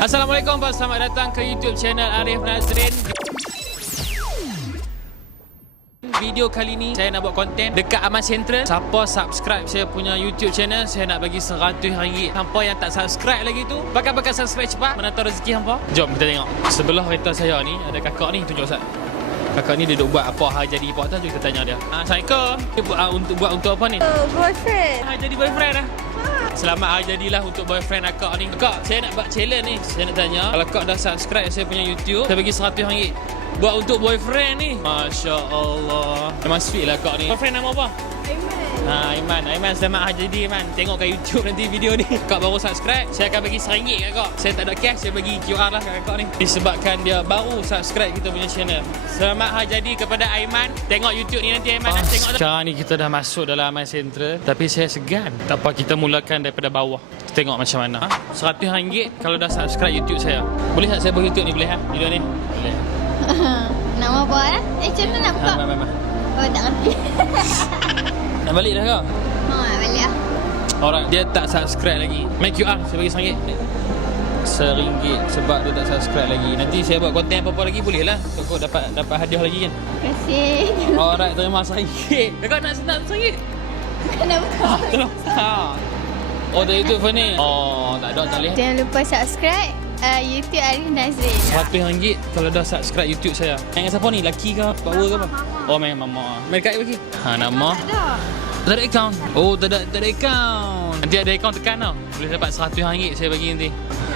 Assalamualaikum, selamat datang ke YouTube channel Arif Nazrin. Video kali ni saya nak buat konten dekat Aman Central. Siapa subscribe saya punya YouTube channel, saya nak bagi RM100. Hampa yang tak subscribe lagi tu, bakal subscribe cepat, mana tahu rezeki hampa. Jom kita tengok. Sebelah kereta saya ni ada kakak ni, tunjuk Ustaz. Kakak ni dia duk buat apa hari jadi apa tu, kita tanya dia. Assalamualaikum. Dia buat untuk apa ni? Boyfriend. Hari jadi boyfriend dah. Selamat hari jadilah untuk boyfriend akak ni. Kak, saya nak buat challenge ni. Saya nak tanya, kalau kak dah subscribe saya punya YouTube, saya bagi RM100 buat untuk boyfriend ni. Masya Allah. Memang sweet lah kak ni. Boyfriend nama apa? Aiman. Aiman, selamat hari jadi Aiman. Tengok kat YouTube nanti video ni. Kak baru subscribe, saya akan bagi RM1 kat kak. Saya tak ada cash, saya bagi QR lah kat kak ni. Disebabkan dia baru subscribe kita punya channel. Selamat hari jadi kepada Aiman. Tengok YouTube ni nanti Aiman. Tengok sekarang ni kita dah masuk dalam Aman Central, tapi saya segan. Tak apa, kita mulakan daripada bawah. Kita tengok macam mana. RM100 kalau dah subscribe YouTube saya. Boleh tak saya buat YouTube ni? Boleh tak? Video ni? Boleh. Nama apa ya? Channel nak buka? Oh, tak ngerti. Nak balik dah kau? Nak balik lah. Orang dia tak subscribe lagi. Main QR, saya bagi RM1. RM1 sebab dia tak subscribe lagi. Nanti saya buat konten apa-apa lagi boleh lah. Kau dapat hadiah lagi kan? Terima kasih. Alright, terima RM1. Kau nak senang RM1? Nak buka? Tolong. Oh, dari YouTube phone ni? Oh, tak ada, tak boleh. Jangan lupa subscribe YouTube Arif Nazrin. RM100 kalau dah subscribe YouTube saya. Yang siapa ni? Laki ke? Power ke apa? Oh, main mama. Main dekat bagi. Nama. Tak ada. Tak ada account. Oh, tak ada account. Nanti ada account tekan tau. Boleh dapat RM100 saya bagi nanti.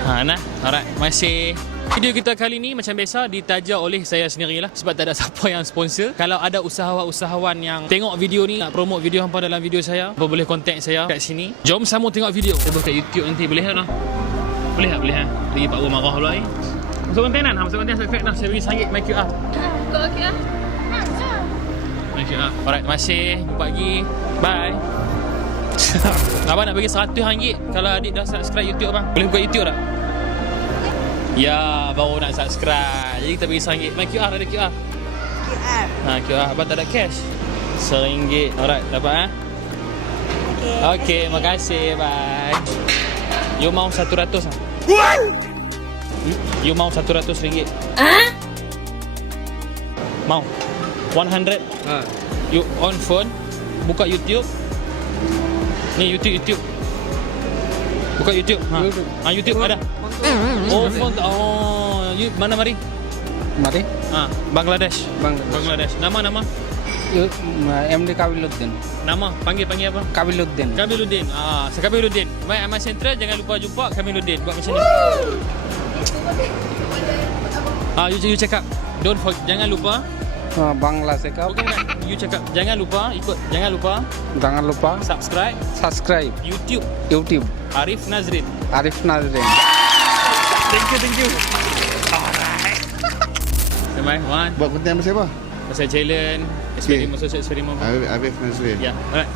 Nah. Alright, masih. Video kita kali ni macam biasa ditaja oleh saya sendirilah sebab tak ada siapa yang sponsor. Kalau ada usahawan-usahawan yang tengok video ni nak promote video hampa dalam video saya, hampa boleh contact saya kat sini. Jom sama tengok video. Saya buat kat YouTube nanti boleh tak? Boleh tak? Boleh tak? Pergi Pak Wu marah pula ni. Masuk konten kan? Masuk konten subscribe dah. Saya bagi RM1 my QR. Kau okey lah? My QR. Alright, terima kasih. Jumpa lagi. Bye. Abang nak bagi RM100 kalau adik dah subscribe YouTube abang. Boleh buka YouTube tak? Ya, baru nak subscribe. Jadi kita bagi RM1. My QR, ada QR. QR. Abang tak ada cash. RM1. Alright, dapat Okay, makasih. Bye. You mau RM100 ah? You mau RM100? Mau? 100? You on phone, buka YouTube. Ni YouTube. Buka YouTube. YouTube ada. Oh, phone. Oh, you mana mari? Bangladesh. Nama. MD Kabiluddin. Nama panggil apa? Kabiluddin. Kabiluddin. Mai Aman Central, jangan lupa jumpa Kabiluddin. Buat macam ni. You cakap. Don't forget, jangan lupa. Bangla cakap. Okay, you cakap. Jangan lupa. Subscribe. YouTube. Arif Nazrin. Thank you. Alright. Sampai one. Buat konten pasal apa? Pasal challenge, eksperimen, social eksperimen. Arif Nazrin. Ya, alright.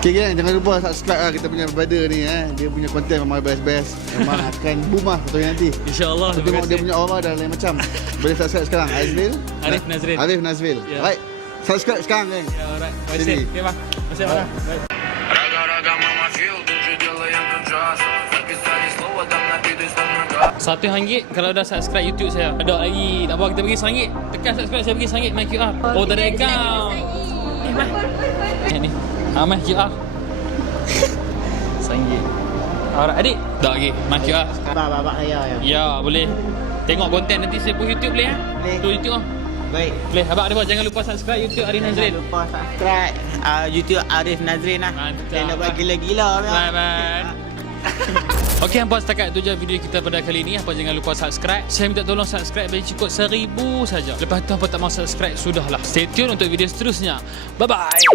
Okay gang, jangan lupa subscribe lah kita punya brother ni. Dia punya konten memang best. Memang akan boom lah satu hari nanti. InsyaAllah. Kita tengok dia punya aura dah lain macam. Boleh subscribe sekarang. Arif Nazrin. Yeah. Alright, subscribe sekarang gang. Ya, alright. Sini. Okay, bang. Masih bang. Bye. RM1 kalau dah subscribe YouTube saya. Ada lagi. Tak apa, kita bagi RM1. Tekan subscribe, saya bagi RM1 my QR. Oh, tak ada account. Ni. My QR. RM1. Alright, adik. Tak lagi. My QR. Babak saya ya. Ya, boleh. Tengok konten nanti saya pun YouTube boleh Boleh. Tu YouTube ah. Baik. Boleh. Abang ada apa? Jangan lupa subscribe YouTube Arif Nazrin. Jangan lupa subscribe YouTube Arif Nazrin lah. Mantap. Saya nak buat gila-gila Bye. Okey, hampa setakat tu je video kita pada kali ni. Hampa jangan lupa subscribe. Saya minta tolong subscribe bagi cukup 1000 saja. Lepas tu hampa tak mau subscribe, sudahlah. Stay tune untuk video seterusnya. Bye bye.